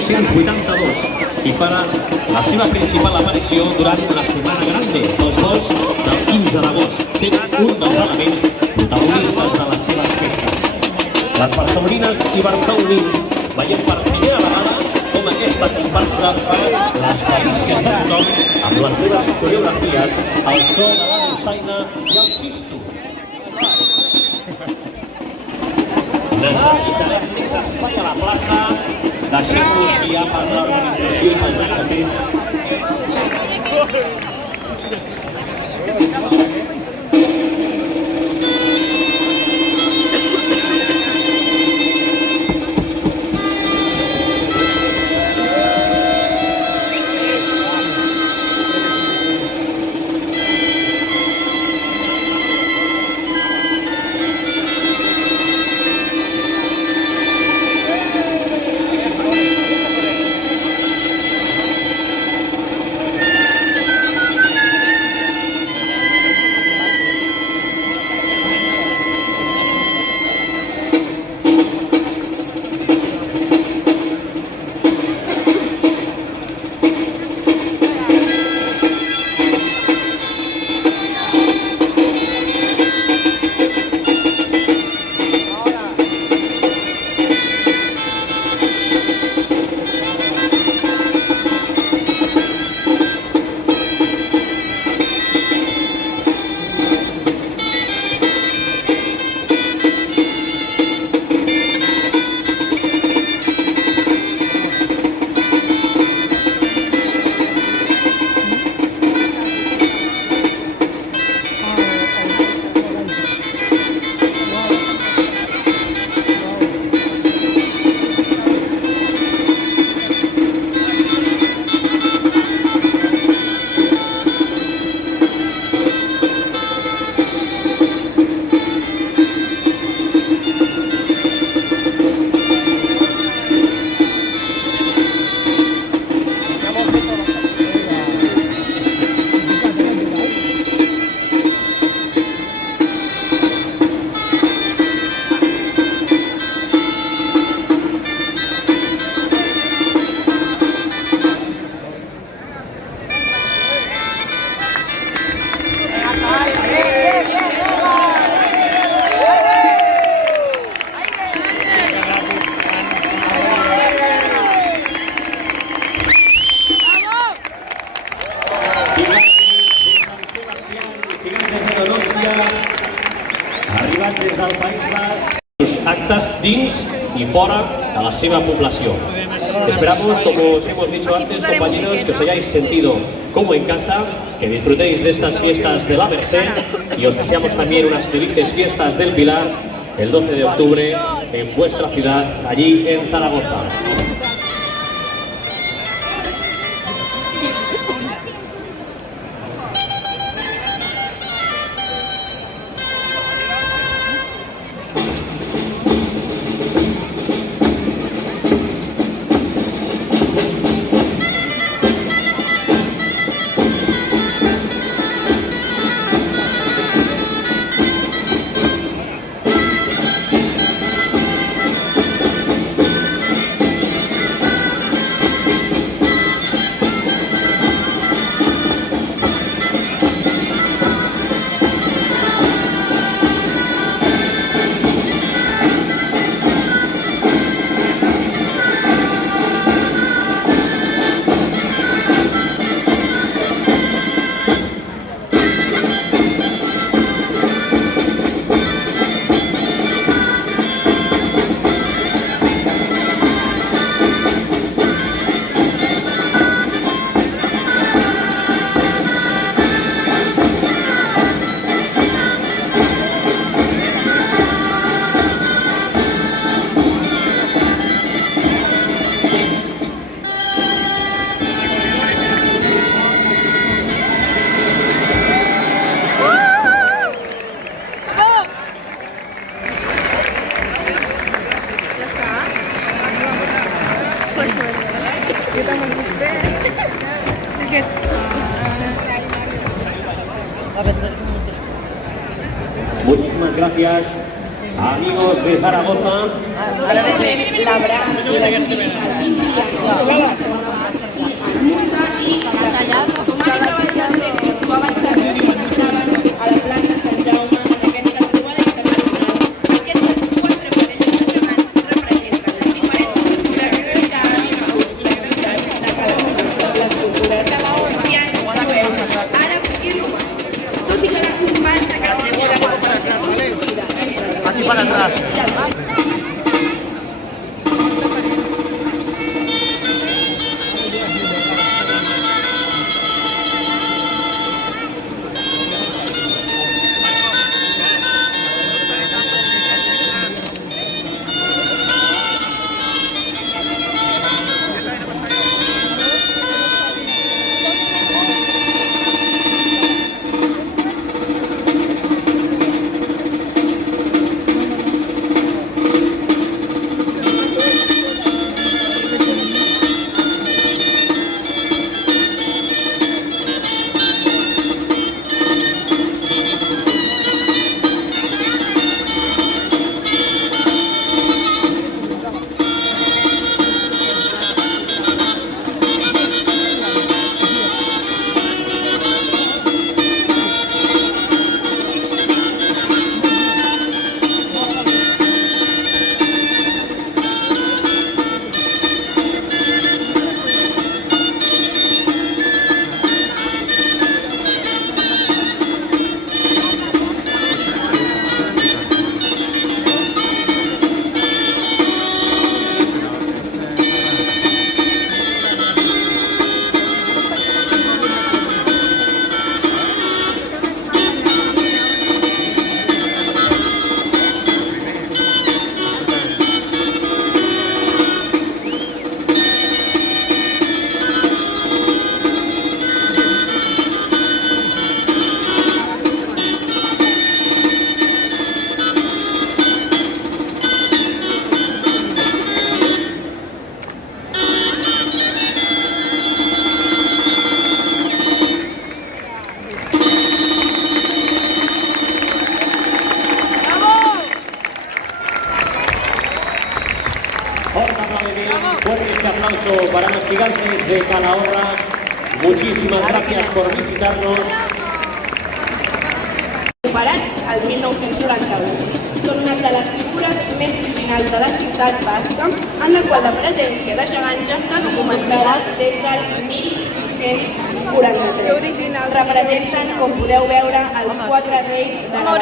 1982 i farà la seva principal aparició durant la Setmana Grande dels vols del 15 d'agost, sent un dels elements protagonistes de les seves festes. Les barcelonines i barcelonins veiem per primera vegada com aquesta comparsa fa les carícies de tothom amb les seves coreografies al so de la dolçaina i el xisto. Necessitarem més espai a la plaça, deixem-nos guiar per l'organització i pels actors. Arribats des del País Basc, actes dins y fuera de la seva población. Esperamos, como os hemos dicho antes, compañeros, que os hayáis sentido como en casa, que disfrutéis de estas fiestas de la Merced y os deseamos también unas felices fiestas del Pilar el 12 de octubre en vuestra ciudad, allí en Zaragoza. Muchísimas gracias Amigos de Zaragoza. Ara ve l'Abraham i la Judit i Mònica Valls tu avançat just entraven a la plaça Sant Jaume en aquesta trobada internacional. Aquestes quatre parelles de germans representen les diferents cultures que han viscut la lluita de cada una de les cultures cristians, jueus, àrabs i romans. Tot i que la comparsa que la teoria de Aquí para atrás. Fuerte este aplauso para los gigantes de Calahorra. Muchísimas gracias por visitarnos. Recuperats el 1991. Són una de les figures més originals de la ciutat basca, en la qual la presència de gegants ja està documentada des del 1643. Representen, com podeu veure, els quatre reis de la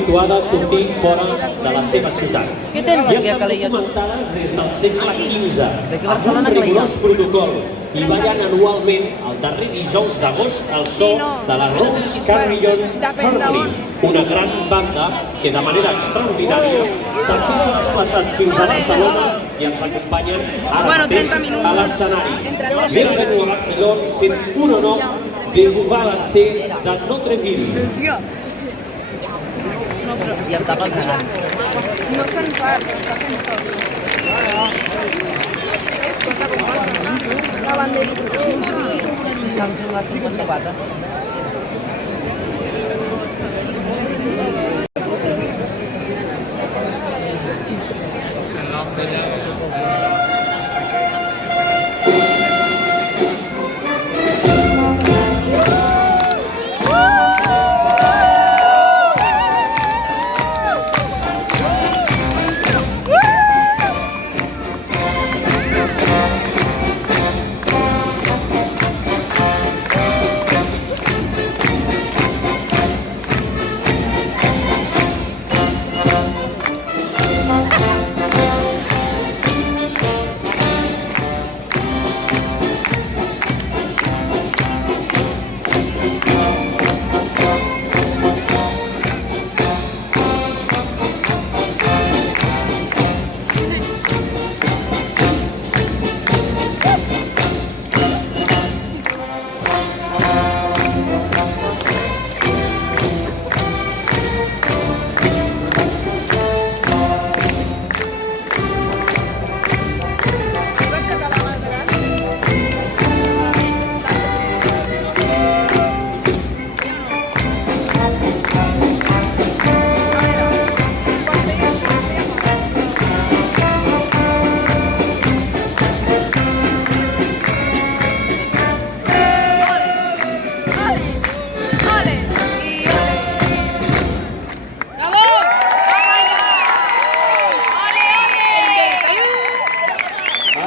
habituada a sortir fora de la seva ciutat. Què tens I aquí a estan Calella, tu? documentades des del segle XV, D'aquí amb Barcelona, un Calella. rigorós protocol, i ballen anualment el darrer dijous d'agost al so de la Rose Carillon Harmony, una gran banda que de manera extraordinària s'empieza desplaçats fins a Barcelona i ens acompanyen ara mateix a l'escenari. Bienvenido a Barcelona, c'est un honor de vous balancer de Notreville. I em tapa els gegants. No se'n fa, està fent tot. La banderita. Samsung la 54.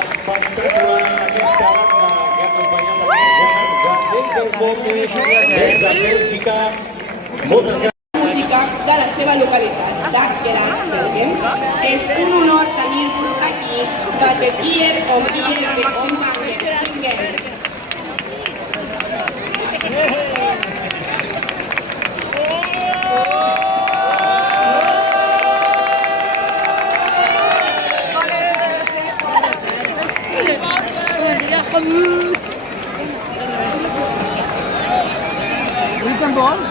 Espectacular aquesta banda que ha acompanyat els gegants de Dendermonde des de Bèlgica. Moltes gràcies. Música de la seva localitat, de Geraardsbergen. És un honor tenir-vos aquí, de Kier om Kier de Ombangen. Fruits en vols?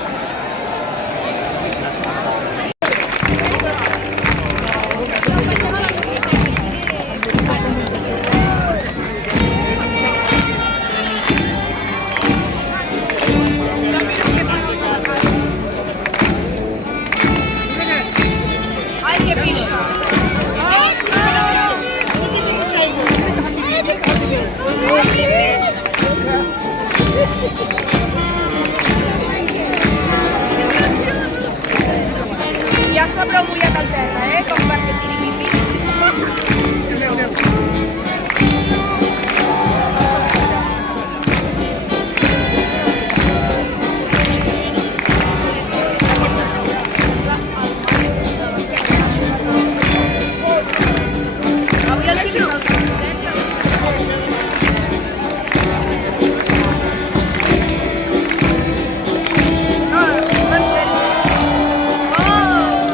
Ja està prou mullat al terra, com perquè tiri pipí. Avui el xip és el no, en sèrio. Oh!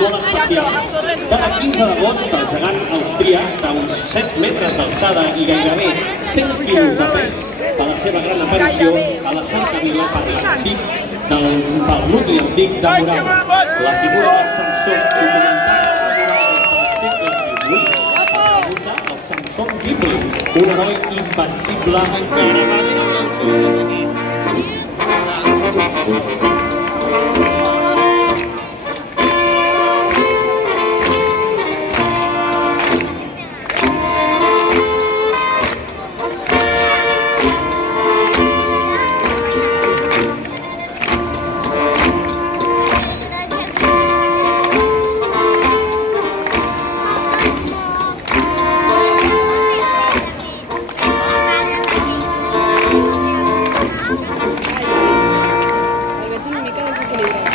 molt especials. Cada 15 d'agost, el gegant austríac d'uns 7 metres d'alçada i gairebé 100 quilos de pes fa la seva gran aparició a la Santa Vila per l'antic pel nucli antic de Morau. La figura de Samson documentada des del segle XVIII el Samson Gipli, un heroi invencible encara. El veig una mica desequilibrat.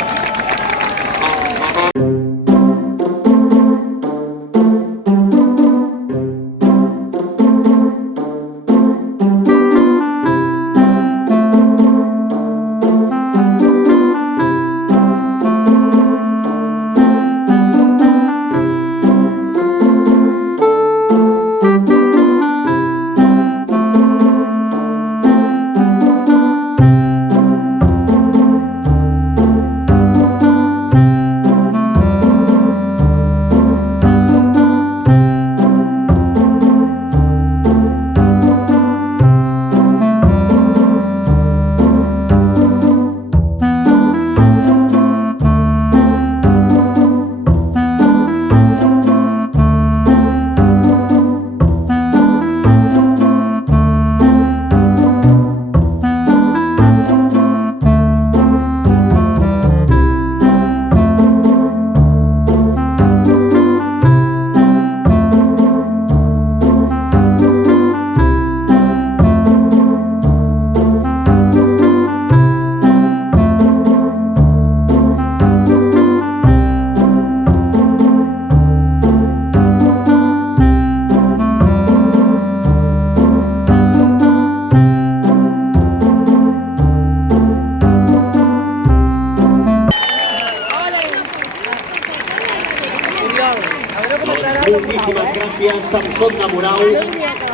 Moltíssimes gràcies, Samson de Morau,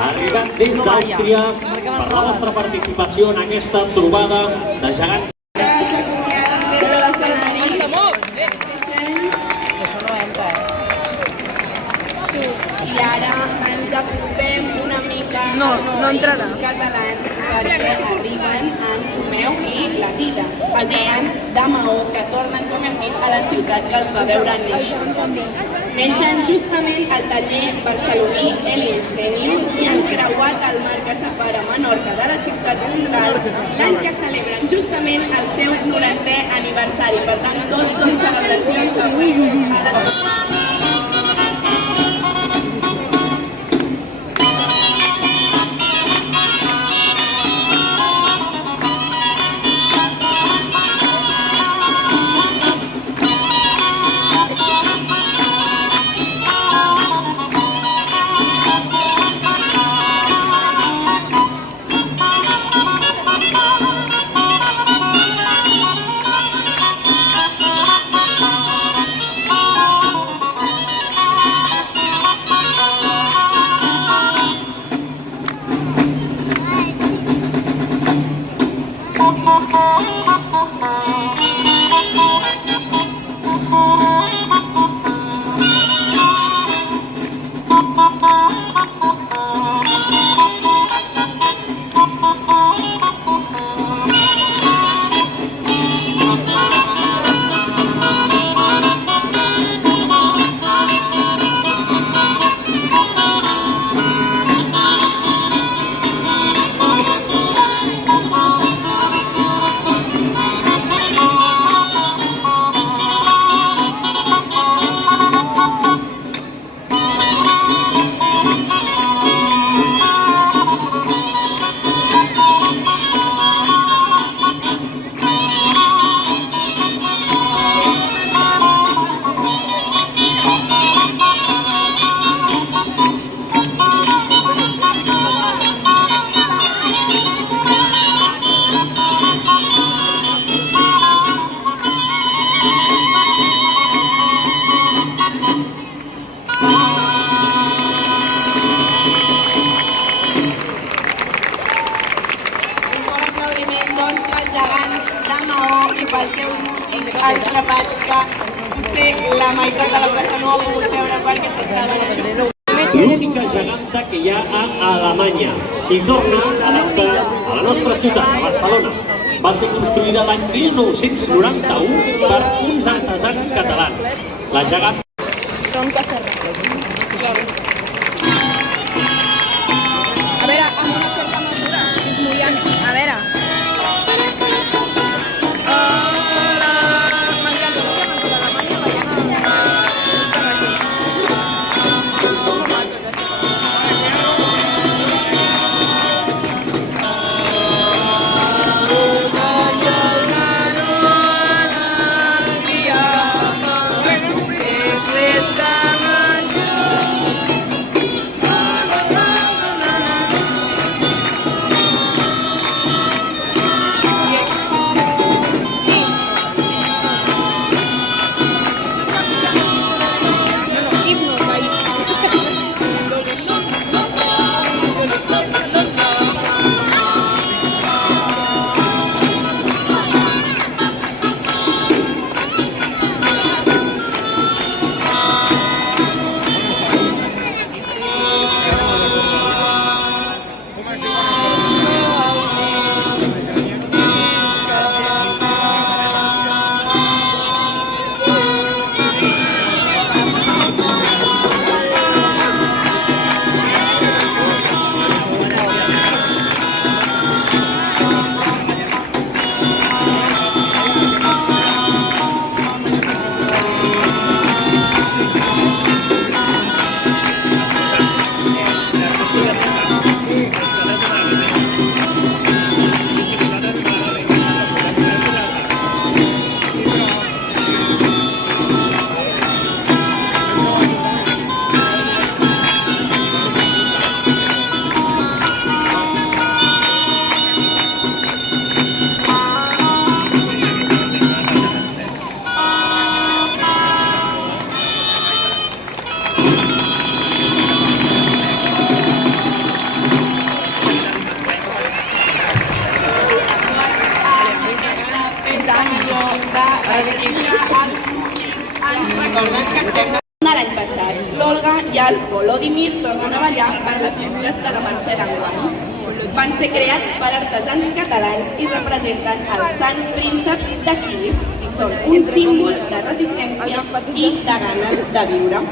arribat des d'Àustria per la vostra participació en aquesta trobada de gegants. I ara ens apropem una mica No entrarà. als catalans perquè arriben en Tomeu i la Tita, els gegants de Maó que tornen, com hem dit, a la ciutat que els va veure néixer. Neixen justament al taller barceloní El Ingenio i han creuat el mar que separa Menorca de la ciutat comtal l'any que celebren justament el seu 90è aniversari. Per tant, tots són celebracions avui. la meitat de la plaça no ho ha pogut veure perquè s'estaven així. L'única geganta que hi ha a Alemanya i torna a avançar a la nostra ciutat, a Barcelona. Va ser construïda l'any 1991 per uns artesans catalans. La geganta Són cacerres. A veure, amb una certa mesura, és mullant. A veure. M'encanta, no sé mentir d'Alemanya, veient recorden que estem de l'any passat. L'Olga i el Volodymyr tornen a ballar per les festes de la Mercè d'enguany. Van ser creats per artesans catalans i representen els Sants Prínceps de Kíev i són un símbol de resistència i de ganes de viure.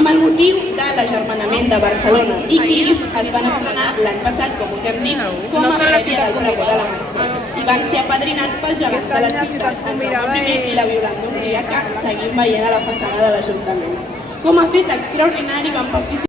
Amb el motiu de l'agermanament de Barcelona i Kíev es van estrenar l'any passat, com us hem dit, com a prèvia del pregó de la Mercè i van ser apadrinats pels gegants de la ciutat, en Jaume I i la Violant d'Hongria, que seguim veient a la façana de l'Ajuntament. Com a fet extraordinari van participar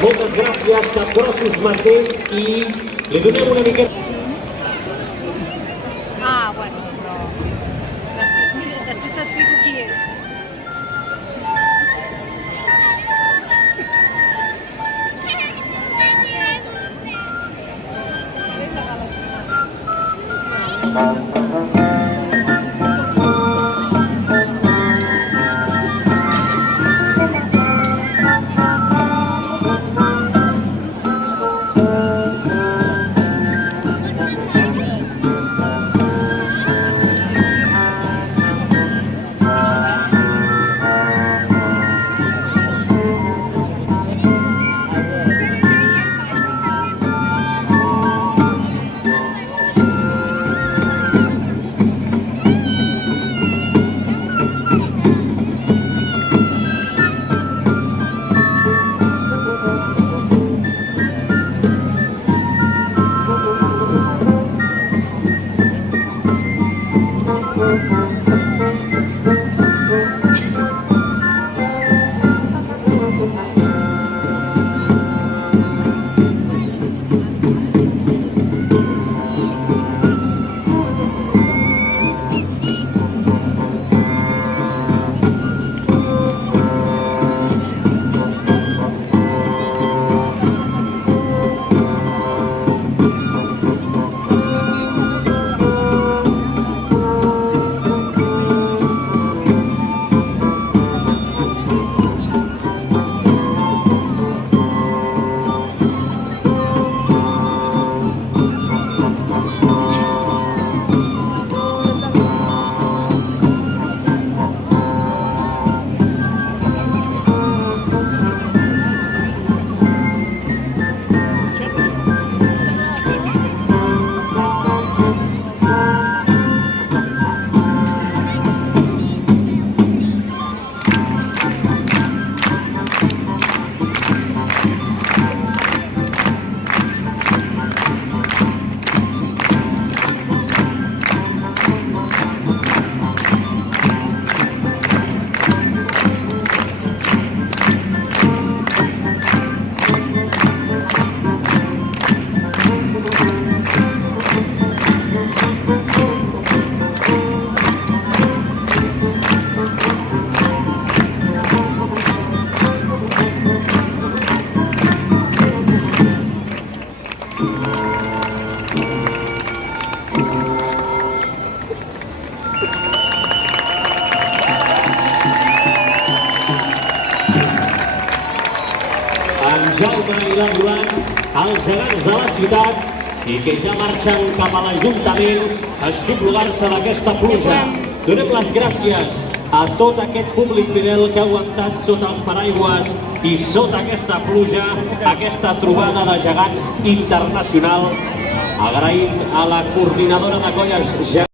Moltes gràcies, capgrossos macers, i li donem una miqueta... Ah, bueno, però... Després t'explico qui és. En Jaume i la Volant, els gegants de la ciutat, i que ja marxen cap a l'Ajuntament a xuplugar-se d'aquesta pluja. Donem les gràcies a tot aquest públic fidel que ha aguantat sota els paraigües i sota aquesta pluja, aquesta trobada de gegants internacional. Agraïm a la coordinadora de colles gegants